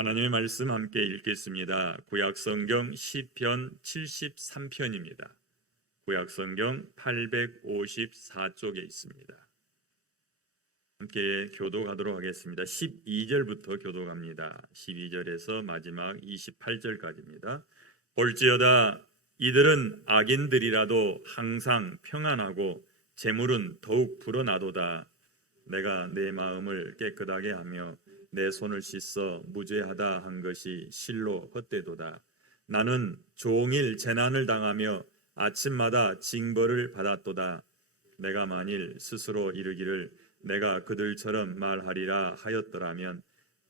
하나님의 말씀 함께 읽겠습니다. 구약 성경 시편 73편입니다. 구약 성경 854쪽에 있습니다. 함께 교도하도록 하겠습니다. 12절부터 교도합니다. 12절에서 마지막 28절까지입니다. 볼지어다 이들은 악인들이라도 항상 평안하고 재물은 더욱 불어나도다. 내가 내 마음을 깨끗하게 하며 내 손을 씻어 무죄하다 한 것이 실로 헛되도다. 나는 종일 재난을 당하며 아침마다 징벌을 받았도다. 내가 만일 스스로 이르기를 내가 그들처럼 말하리라 하였더라면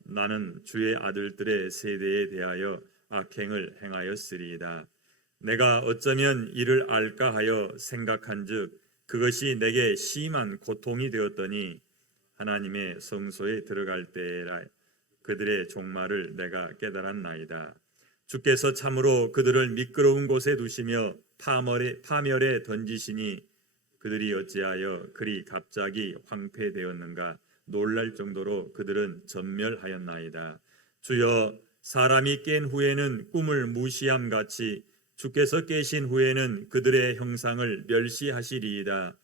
나는 주의 아들들의 세대에 대하여 악행을 행하였으리이다. 내가 어쩌면 이를 알까 하여 생각한즉 그것이 내게 심한 고통이 되었더니 하나님의 성소에 들어갈 때라 그들의 종말을 내가 깨달았나이다. 주께서 참으로 그들을 미끄러운 곳에 두시며 파멸에, 파멸에 던지시니 그들이 어찌하여 그리 갑자기 황폐되었는가 놀랄 정도로 그들은 전멸하였나이다. 주여 사람이 깬 후에는 꿈을 무시함 같이 주께서 깨신 후에는 그들의 형상을 멸시하시리이다.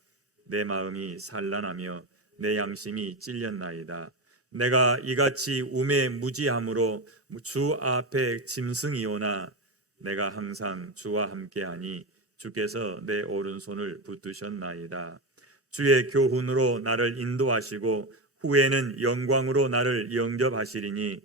내 마음이 산란하며 내 양심이 찔렸나이다. 내가 이같이 우매 무지함으로 주 앞에 짐승이오나 내가 항상 주와 함께하니 주께서 내 오른손을 붙드셨나이다. 주의 교훈으로 나를 인도하시고 후에는 영광으로 나를 영접하시리니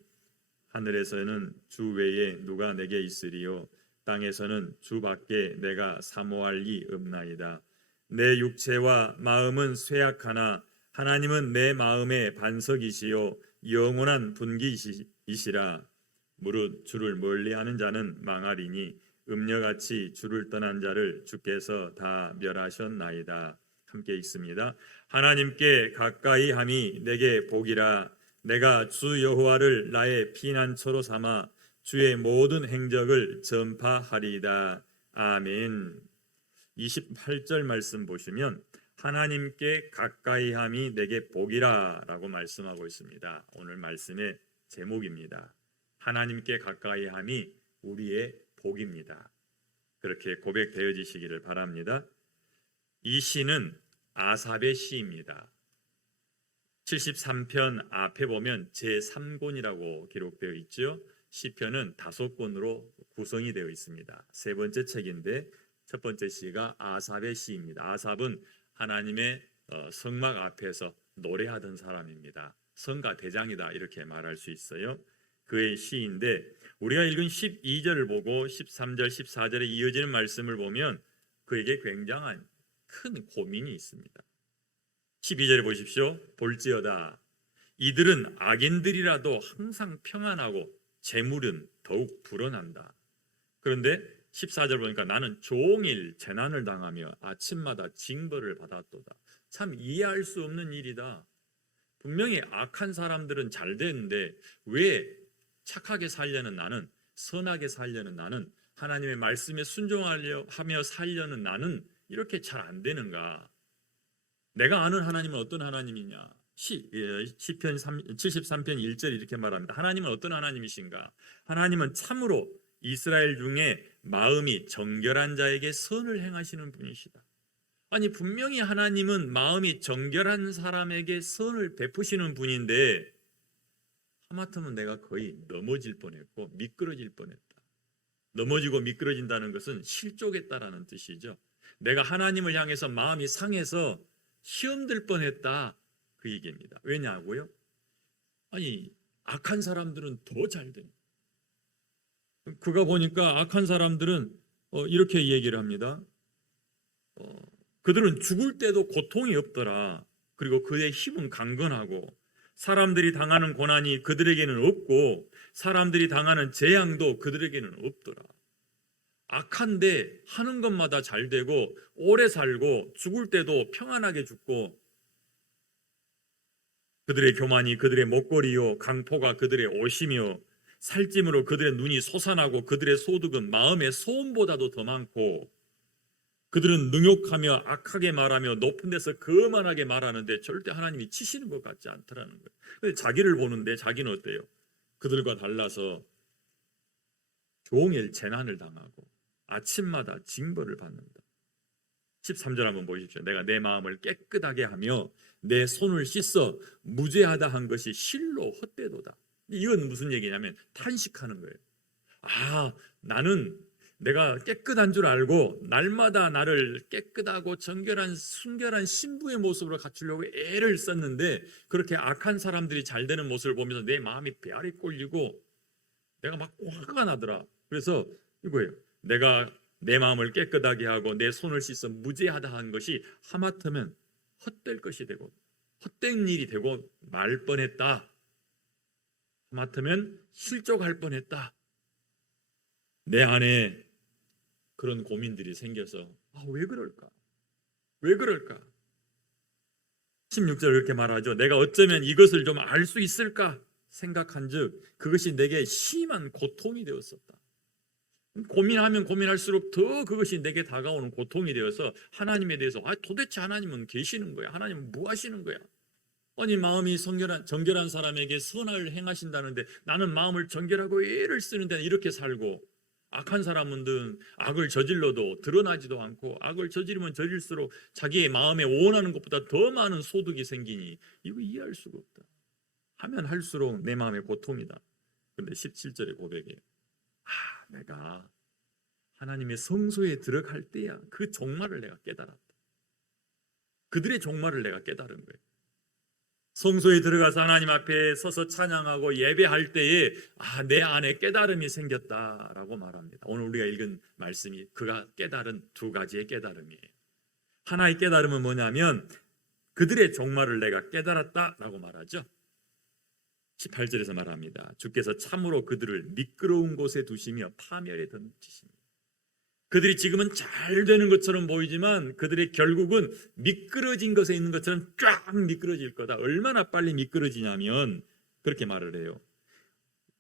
하늘에서는 주 외에 누가 내게 있으리요 땅에서는 주밖에 내가 사모할 리 없나이다. 내 육체와 마음은 쇠약하나 하나님은 내 마음의 반석이시요 영원한 분기이시라. 무릇 주를 멀리하는 자는 망하리니 음녀같이 주를 떠난 자를 주께서 다 멸하셨나이다. 함께 있습니다. 하나님께 가까이 함이 내게 복이라. 내가 주 여호와를 나의 피난처로 삼아 주의 모든 행적을 전파하리이다. 아멘. 28절 말씀 보시면 하나님께 가까이 함이 내게 복이라라고 말씀하고 있습니다. 오늘 말씀의 제목입니다. 하나님께 가까이 함이 우리의 복입니다. 그렇게 고백되어지시기를 바랍니다. 이 시는 아삽의 시입니다. 73편 앞에 보면 제3권이라고 기록되어 있죠. 시편은 다섯 권으로 구성이 되어 있습니다. 세 번째 책인데 첫 번째 시가 아삽의 시입니다. 아삽은 하나님의 어, 성막 앞에서 노래하던 사람입니다. 성가 대장이다 이렇게 말할 수 있어요. 그의 시인데 우리가 읽은 12절을 보고 13절, 14절에 이어지는 말씀을 보면 그에게 굉장한 큰 고민이 있습니다. 12절에 보십시오. 볼지어다. 이들은 악인들이라도 항상 평안하고 재물은 더욱 불어난다. 그런데 14절 보니까 나는 종일 재난을 당하며 아침마다 징벌을 받았도다. 참 이해할 수 없는 일이다. 분명히 악한 사람들은 잘 되는데 왜 착하게 살려는 나는 선하게 살려는 나는 하나님의 말씀에 순종하려 하며 살려는 나는 이렇게 잘 안 되는가? 내가 아는 하나님은 어떤 하나님이냐? 시, 예, 시편 73편 1절 이렇게 말합니다. 하나님은 어떤 하나님이신가? 하나님은 참으로 이스라엘 중에 마음이 정결한 자에게 선을 행하시는 분이시다. 아니 분명히 하나님은 마음이 정결한 사람에게 선을 베푸시는 분인데 하마터면 내가 거의 넘어질 뻔했고 미끄러질 뻔했다. 넘어지고 미끄러진다는 것은 실족했다라는 뜻이죠. 내가 하나님을 향해서 마음이 상해서 시험 들 뻔했다 그 얘기입니다. 왜냐고요? 아니 악한 사람들은 더 잘 됩니다. 그가 보니까 악한 사람들은 어, 이렇게 얘기를 합니다. 어, 그들은 죽을 때도 고통이 없더라. 그리고 그의 힘은 강건하고 사람들이 당하는 고난이 그들에게는 없고 사람들이 당하는 재앙도 그들에게는 없더라. 악한데 하는 것마다 잘 되고 오래 살고 죽을 때도 평안하게 죽고 그들의 교만이 그들의 목걸이요 강포가 그들의 옷이며 살찜으로 그들의 눈이 솟아나고 그들의 소득은 마음의 소음보다도 더 많고 그들은 능욕하며 악하게 말하며 높은 데서 거만하게 말하는데 절대 하나님이 치시는 것 같지 않더라는 거예요. 근데 자기를 보는데 자기는 어때요? 그들과 달라서 종일 재난을 당하고 아침마다 징벌을 받는다. 13절 한번 보십시오. 내가 내 마음을 깨끗하게 하며 내 손을 씻어 무죄하다 한 것이 실로 헛되도다. 이건 무슨 얘기냐면 탄식하는 거예요. 아, 나는 내가 깨끗한 줄 알고 날마다 나를 깨끗하고 정결한 순결한 신부의 모습으로 갖추려고 애를 썼는데 그렇게 악한 사람들이 잘 되는 모습을 보면서 내 마음이 배알이 꼴리고 내가 막 화가 나더라. 그래서 이거예요. 내가 내 마음을 깨끗하게 하고 내 손을 씻어 무죄하다 한 것이 하마터면 헛될 것이 되고 헛된 일이 되고 말 뻔했다. 하마터면 실족할 뻔했다. 내 안에 그런 고민들이 생겨서 아, 왜 그럴까? 왜 그럴까? 16절 이렇게 말하죠. 내가 어쩌면 이것을 좀 알 수 있을까 생각한즉 그것이 내게 심한 고통이 되었었다. 고민하면 고민할수록 더 그것이 내게 다가오는 고통이 되어서 하나님에 대해서 아 도대체 하나님은 계시는 거야? 하나님은 뭐 하시는 거야? 아니 마음이 정결한 정결한 사람에게 선을 행하신다는데 나는 마음을 정결하고 애를 쓰는데 이렇게 살고 악한 사람은 악을 저질러도 드러나지도 않고 악을 저지르면 저질수록 자기의 마음에 원하는 것보다 더 많은 소득이 생기니 이거 이해할 수가 없다. 하면 할수록 내 마음의 고통이다. 근데 17절의 고백이에요. 아, 내가 하나님의 성소에 들어갈 때야 그 종말을 내가 깨달았다. 그들의 종말을 내가 깨달은 거예요. 성소에 들어가서 하나님 앞에 서서 찬양하고 예배할 때에 아, 내 안에 깨달음이 생겼다라고 말합니다. 오늘 우리가 읽은 말씀이 그가 깨달은 두 가지의 깨달음이에요. 하나의 깨달음은 뭐냐면 그들의 종말을 내가 깨달았다라고 말하죠. 18절에서 말합니다. 주께서 참으로 그들을 미끄러운 곳에 두시며 파멸에 던지십니다. 그들이 지금은 잘 되는 것처럼 보이지만 그들의 결국은 미끄러진 것에 있는 것처럼 쫙 미끄러질 거다. 얼마나 빨리 미끄러지냐면 그렇게 말을 해요.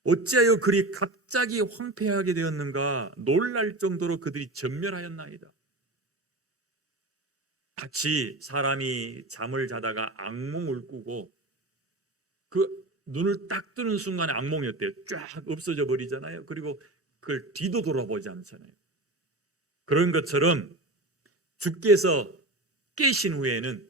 어찌하여 그리 갑자기 황폐하게 되었는가 놀랄 정도로 그들이 전멸하였나이다. 같이 사람이 잠을 자다가 악몽을 꾸고 그 눈을 딱 뜨는 순간에 악몽이었대요. 쫙 없어져 버리잖아요. 그리고 그걸 뒤도 돌아보지 않잖아요. 그런 것처럼 주께서 깨신 후에는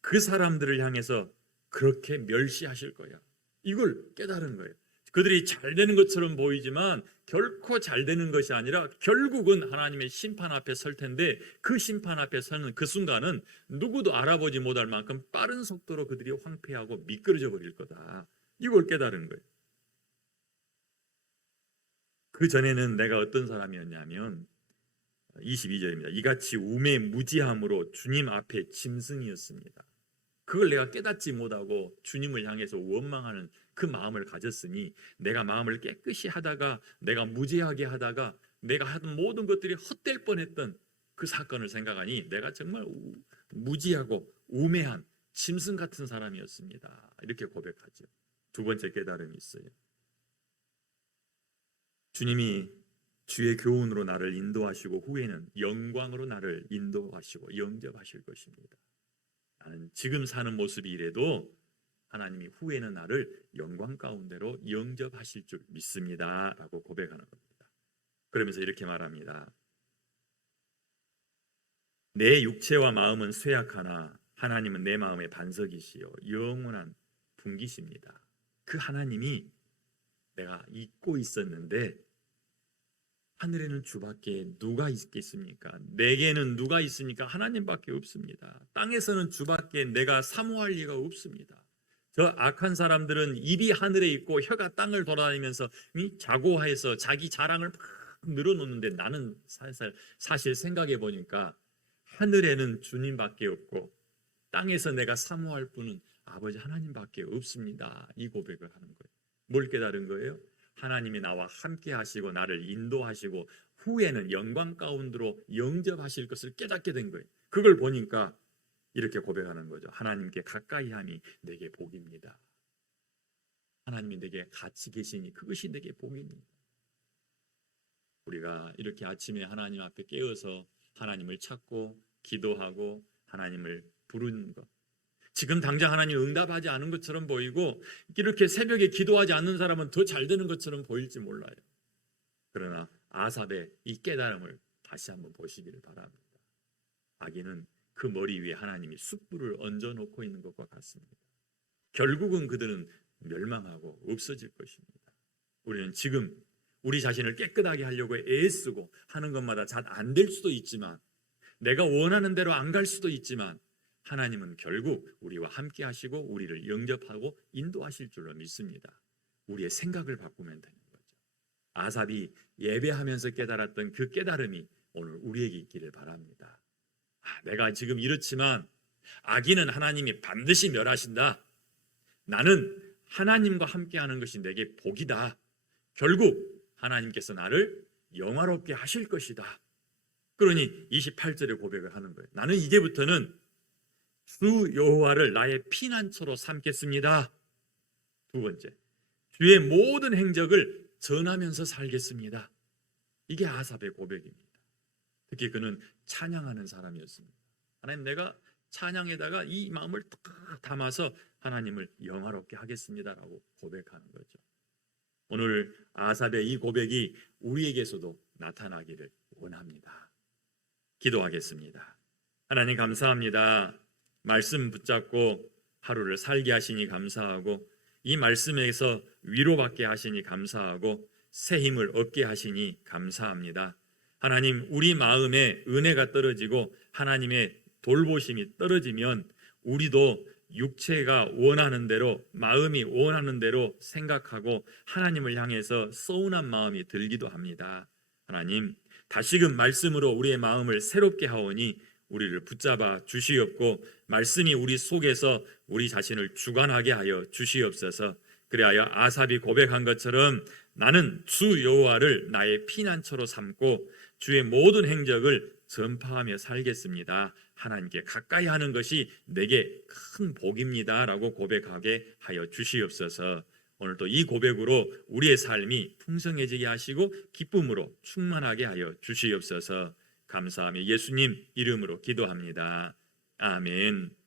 그 사람들을 향해서 그렇게 멸시하실 거야. 이걸 깨달은 거예요. 그들이 잘 되는 것처럼 보이지만 결코 잘 되는 것이 아니라 결국은 하나님의 심판 앞에 설 텐데 그 심판 앞에 서는 그 순간은 누구도 알아보지 못할 만큼 빠른 속도로 그들이 황폐하고 미끄러져 버릴 거다. 이걸 깨달은 거예요. 그 전에는 내가 어떤 사람이었냐면 22절입니다. 이같이 우매 무지함으로 주님 앞에 짐승이었습니다. 그걸 내가 깨닫지 못하고 주님을 향해서 원망하는 그 마음을 가졌으니 내가 마음을 깨끗이 하다가 내가 무지하게 하다가 내가 하던 모든 것들이 헛될 뻔했던 그 사건을 생각하니 내가 정말 우, 무지하고 우매한 짐승 같은 사람이었습니다. 이렇게 고백하죠. 두 번째 깨달음이 있어요. 주님이 주의 교훈으로 나를 인도하시고 후에는 영광으로 나를 인도하시고 영접하실 것입니다. 나는 지금 사는 모습이 이래도 하나님이 후에는 나를 영광 가운데로 영접하실 줄 믿습니다 라고 고백하는 겁니다. 그러면서 이렇게 말합니다. 내 육체와 마음은 쇠약하나 하나님은 내 마음의 반석이시요 영원한 분기십니다. 그 하나님이 내가 잊고 있었는데 하늘에는 주밖에 누가 있겠습니까? 내게는 누가 있습니까? 하나님밖에 없습니다. 땅에서는 주밖에 내가 사모할 리가 없습니다. 저 악한 사람들은 입이 하늘에 있고 혀가 땅을 돌아다니면서 자고해서 자기 자랑을 막 늘어놓는데 나는 사실, 사실 생각해 보니까 하늘에는 주님밖에 없고 땅에서 내가 사모할 분은 아버지 하나님밖에 없습니다. 이 고백을 하는 거예요. 뭘 깨달은 거예요? 하나님이 나와 함께 하시고 나를 인도하시고 후에는 영광 가운데로 영접하실 것을 깨닫게 된 거예요. 그걸 보니까 이렇게 고백하는 거죠. 하나님께 가까이 함이 내게 복입니다. 하나님이 내게 같이 계시니 그것이 내게 복입니다. 우리가 이렇게 아침에 하나님 앞에 깨어서 하나님을 찾고 기도하고 하나님을 부르는 것. 지금 당장 하나님 응답하지 않은 것처럼 보이고 이렇게 새벽에 기도하지 않는 사람은 더 잘 되는 것처럼 보일지 몰라요. 그러나 아삽의 이 깨달음을 다시 한번 보시기를 바랍니다. 아기는 그 머리 위에 하나님이 숯불을 얹어 놓고 있는 것과 같습니다. 결국은 그들은 멸망하고 없어질 것입니다. 우리는 지금 우리 자신을 깨끗하게 하려고 애쓰고 하는 것마다 잘 안 될 수도 있지만 내가 원하는 대로 안 갈 수도 있지만 하나님은 결국 우리와 함께 하시고 우리를 영접하고 인도하실 줄로 믿습니다. 우리의 생각을 바꾸면 되는 거죠. 아삽이 예배하면서 깨달았던 그 깨달음이 오늘 우리에게 있기를 바랍니다. 아, 내가 지금 이렇지만 악인은 하나님이 반드시 멸하신다. 나는 하나님과 함께 하는 것이 내게 복이다. 결국 하나님께서 나를 영화롭게 하실 것이다. 그러니 28절에 고백을 하는 거예요. 나는 이제부터는 주 여호와를 나의 피난처로 삼겠습니다. 두 번째, 주의 모든 행적을 전하면서 살겠습니다. 이게 아삽의 고백입니다. 특히 그는 찬양하는 사람이었습니다. 하나님 내가 찬양에다가 이 마음을 딱 담아서 하나님을 영화롭게 하겠습니다라고 고백하는 거죠. 오늘 아삽의 이 고백이 우리에게서도 나타나기를 원합니다. 기도하겠습니다. 하나님 감사합니다. 말씀 붙잡고 하루를 살게 하시니 감사하고 이 말씀에서 위로받게 하시니 감사하고 새 힘을 얻게 하시니 감사합니다. 하나님 우리 마음에 은혜가 떨어지고 하나님의 돌보심이 떨어지면 우리도 육체가 원하는 대로 마음이 원하는 대로 생각하고 하나님을 향해서 서운한 마음이 들기도 합니다. 하나님 다시금 말씀으로 우리의 마음을 새롭게 하오니 우리를 붙잡아 주시옵고 말씀이 우리 속에서 우리 자신을 주관하게 하여 주시옵소서. 그리하여 아삽이 고백한 것처럼 나는 주 여호와를 나의 피난처로 삼고 주의 모든 행적을 전파하며 살겠습니다. 하나님께 가까이 하는 것이 내게 큰 복입니다라고 고백하게 하여 주시옵소서. 오늘도 이 고백으로 우리의 삶이 풍성해지게 하시고 기쁨으로 충만하게 하여 주시옵소서. 감사하며 예수님 이름으로 기도합니다. 아멘.